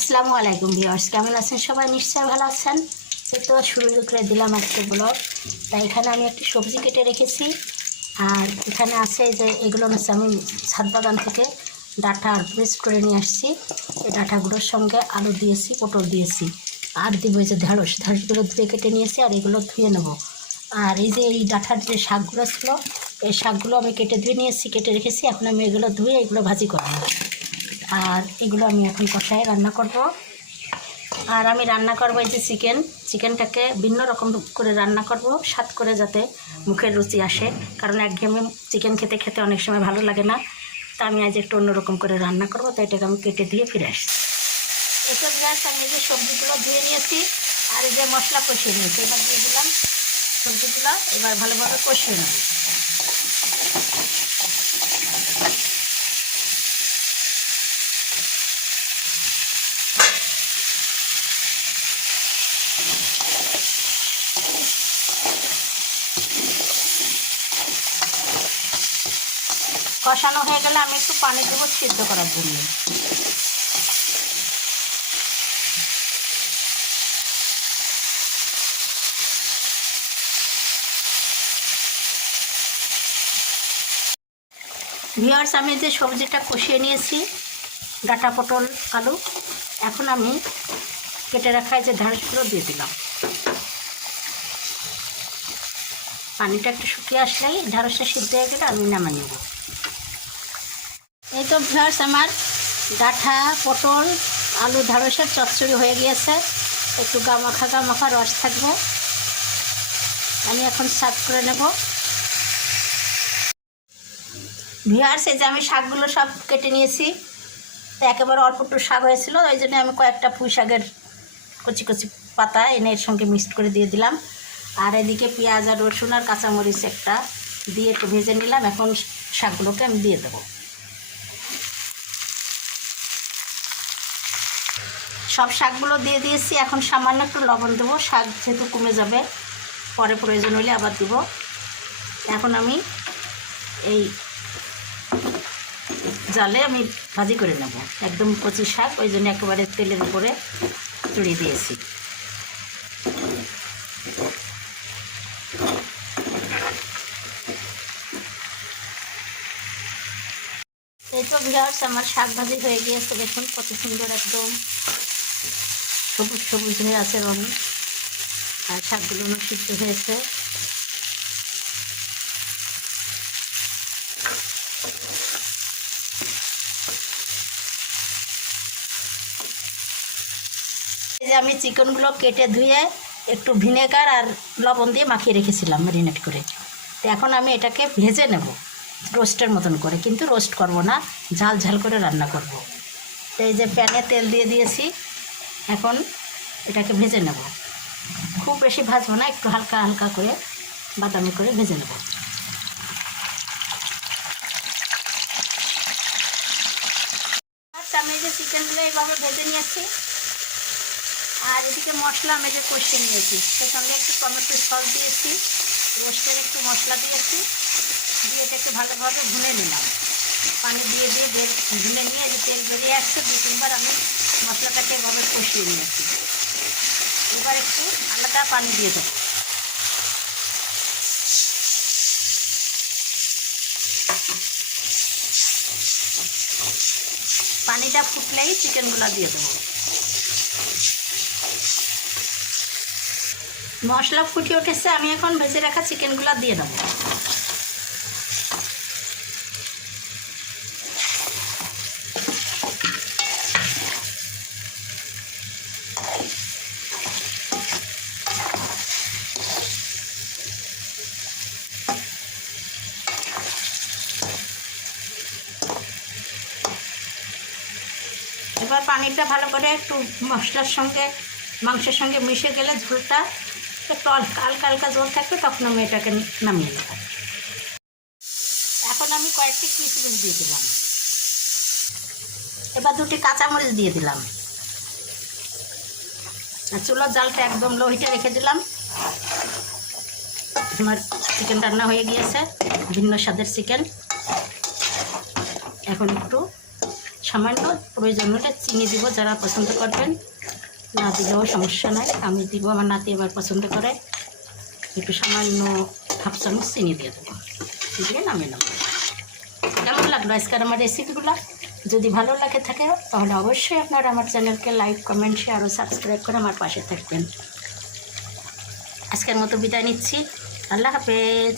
আসসালামু আলাইকুম ভিউয়ার্স, কেমন আছেন সবাই? নিশ্চয়ই ভালো আছেন। তো শুরু করে দিলাম একটা ব্লগ। তাই এখানে আমি একটি সবজি কেটে রেখেছি। আর এখানে আছে যে এগুলো হচ্ছে আমি ছাদ বাগান থেকে ডাঁটা হারভেস্ট করে নিয়ে আসছি। এই ডাঁটাগুলোর সঙ্গে আলু দিয়েছি, পটল দিয়েছি। আর দিব এই যে ঢেঁড়স, ঢেঁড়সগুলো ধুয়ে কেটে নিয়েছি আর এগুলো ধুয়ে নেব। আর এই যে এই ডাঁটার যে শাকগুলো ছিল, এই শাকগুলো আমি কেটে ধুয়ে নিয়েছি, কেটে রেখেছি। এখন আমি এগুলো ধুয়ে এগুলো ভাজি করব। আর এগুলো আমি এখন কষায় রান্না করব। আর আমি রান্না করব এই যে চিকেন। চিকেনটাকে ভিন্ন রকম করে রান্না করব, স্বাদ করে যাতে মুখের রুচি আসে। কারণ একঘেয়েমি চিকেন খেতে খেতে অনেক সময় ভালো লাগে না। তা আমি আজ একটু অন্যরকম করে রান্না করব, তাই এটাকে আমি কেটে দিয়ে ফিরে আসছি। এসব গ্যাস আমি যে সবজিগুলো ধুয়ে নিয়েছি, আর এই যে মশলা কষিয়ে নিয়েছি, এবার দিয়ে দিলাম সবজিগুলো। এবার ভালোভাবে কষিয়ে নেব। কষানো হয়ে গেলে আমি একটু পানি দেবো সিদ্ধ করার জন্য। ভিওয়ার্স আমি যে সবজিটা কষিয়ে নিয়েছি, ডাটা পটল, আলু, এখন আমি কেটে রাখা এই যে ঢাঁড়সগুলো দিয়ে দিলাম। পানিটা একটু শুকিয়ে আসলেই ঢাঁড়সটা সিদ্ধ হয়ে গেলে আমি নামা নেব। এই তো ভিওয়ার্স আমার ডাঁটা পটল, আলু ঢাঁড়সের চচ্চড়ি হয়ে গিয়েছে। একটু গামাখা গামাখা রস থাকবে। আমি এখন সার্ভ করে নেব। ভিওয়ার্স এই যে আমি শাকগুলো সব কেটে নিয়েছি। তো একেবারে অল্প একটু শাক হয়েছিল, ওই জন্য আমি কয়েকটা পুঁই শাকের কচি কচি পাতা এনে এর সঙ্গে মিক্সড করে দিয়ে দিলাম। আর এদিকে পেঁয়াজ আর রসুন আর কাঁচামরিচ একটা দিয়ে একটু ভেজে নিলাম। এখন শাকগুলোকে আমি দিয়ে দেবো। সব শাকগুলো দিয়ে দিয়েছি। এখন সামান্য একটু লবণ দেবো, শাক যেহেতু কমে যাবে, পরে প্রয়োজন হলে আবার দিব। এখন আমি এই জালে আমি ভাজি করে নেব, একদম কচি শাক, ওই জন্য একেবারে তেলের উপরে চড়িয়ে দিয়েছি। এই তো ভিউয়ার্স আমার শাক ভাজি হয়ে গিয়েছে, দেখুন কত সুন্দর একদম। সবুজ সবুজ হয়ে আছে রঙ। আর শাকগুলো সিদ্ধ হয়েছে। যে আমি চিকেনগুলো কেটে ধুয়ে একটু ভিনেগার আর লবণ দিয়ে মাখিয়ে রেখেছিলাম ম্যারিনেট করে। তো এখন আমি এটাকে ভেজে নেব রোস্টের মতন করে, কিন্তু রোস্ট করব না, ঝাল ঝাল করে রান্না করব। তো এই যে প্যানে তেল দিয়ে দিয়েছি। এখন এটাকে ভেজে নেব। খুব বেশি ভাজবো না, একটু হালকা হালকা করে বাদামি করে ভেজে নেব। আমি যে চিকেনগুলো এইভাবে ভেজে নিয়েছি, আর এদিকে মশলা আমি যে কষিয়ে নিয়েছি। সেই সঙ্গে একটু টমেটো সস দিয়েছি, রোস্টের একটু মশলা দিয়েছি, দিয়ে এটাকে ভালোভাবে ভুনে নিলাম। পানি দিয়ে দিয়ে ভুনে নিয়ে যে তেল বেরিয়ে আসছে, দু তিনবার আমি মশলাটাকে এভাবে কষিয়ে নিয়েছি। এবার একটু আলাদা পানি দিয়ে দেবো। পানিটা ফুটলেই চিকেনগুলো দিয়ে দেবো। মশলা ফুটে উঠেছে, আমি এখন ভেজে রাখা চিকেনগুলো দিয়ে দেবো। এবার পানিটা ভালো করে একটু মশলার সঙ্গে, মাংসের সঙ্গে মিশে গেলে ঝোলটা একটু হালকা হালকা জল থাকবে, তখন আমি এটাকে নামিয়ে নেব। এখন আমি কয়েকটি কিশমিশ দিয়ে দিলাম। এবার দুটি কাঁচামরিচ দিয়ে দিলাম। চুলার জালটা একদম লো হিটে রেখে দিলাম। আমার চিকেন রান্না হয়ে গিয়েছে, ভিন্ন স্বাদের চিকেন এখন একটু সামান্য প্রয়োজন হলে চিনি দিব যারা পছন্দ করবেন। না দিলেও সমস্যা নাই, আমি দিব, আমার নাতি এবার পছন্দ করে। একটু সামান্য হাফ চামচ চিনি দিয়ে দেবো। দিয়ে নামিয়ে নেব। কেমন লাগল আজকের আমার রেসিপিগুলো যদি ভালো লাগে থাকে, তাহলে অবশ্যই আপনারা আমার চ্যানেলকে লাইক কমেন্ট শেয়ার ও সাবস্ক্রাইব করে আমার পাশে থাকবেন। আজকের মতো বিদায় নিচ্ছি। আল্লাহ হাফেজ।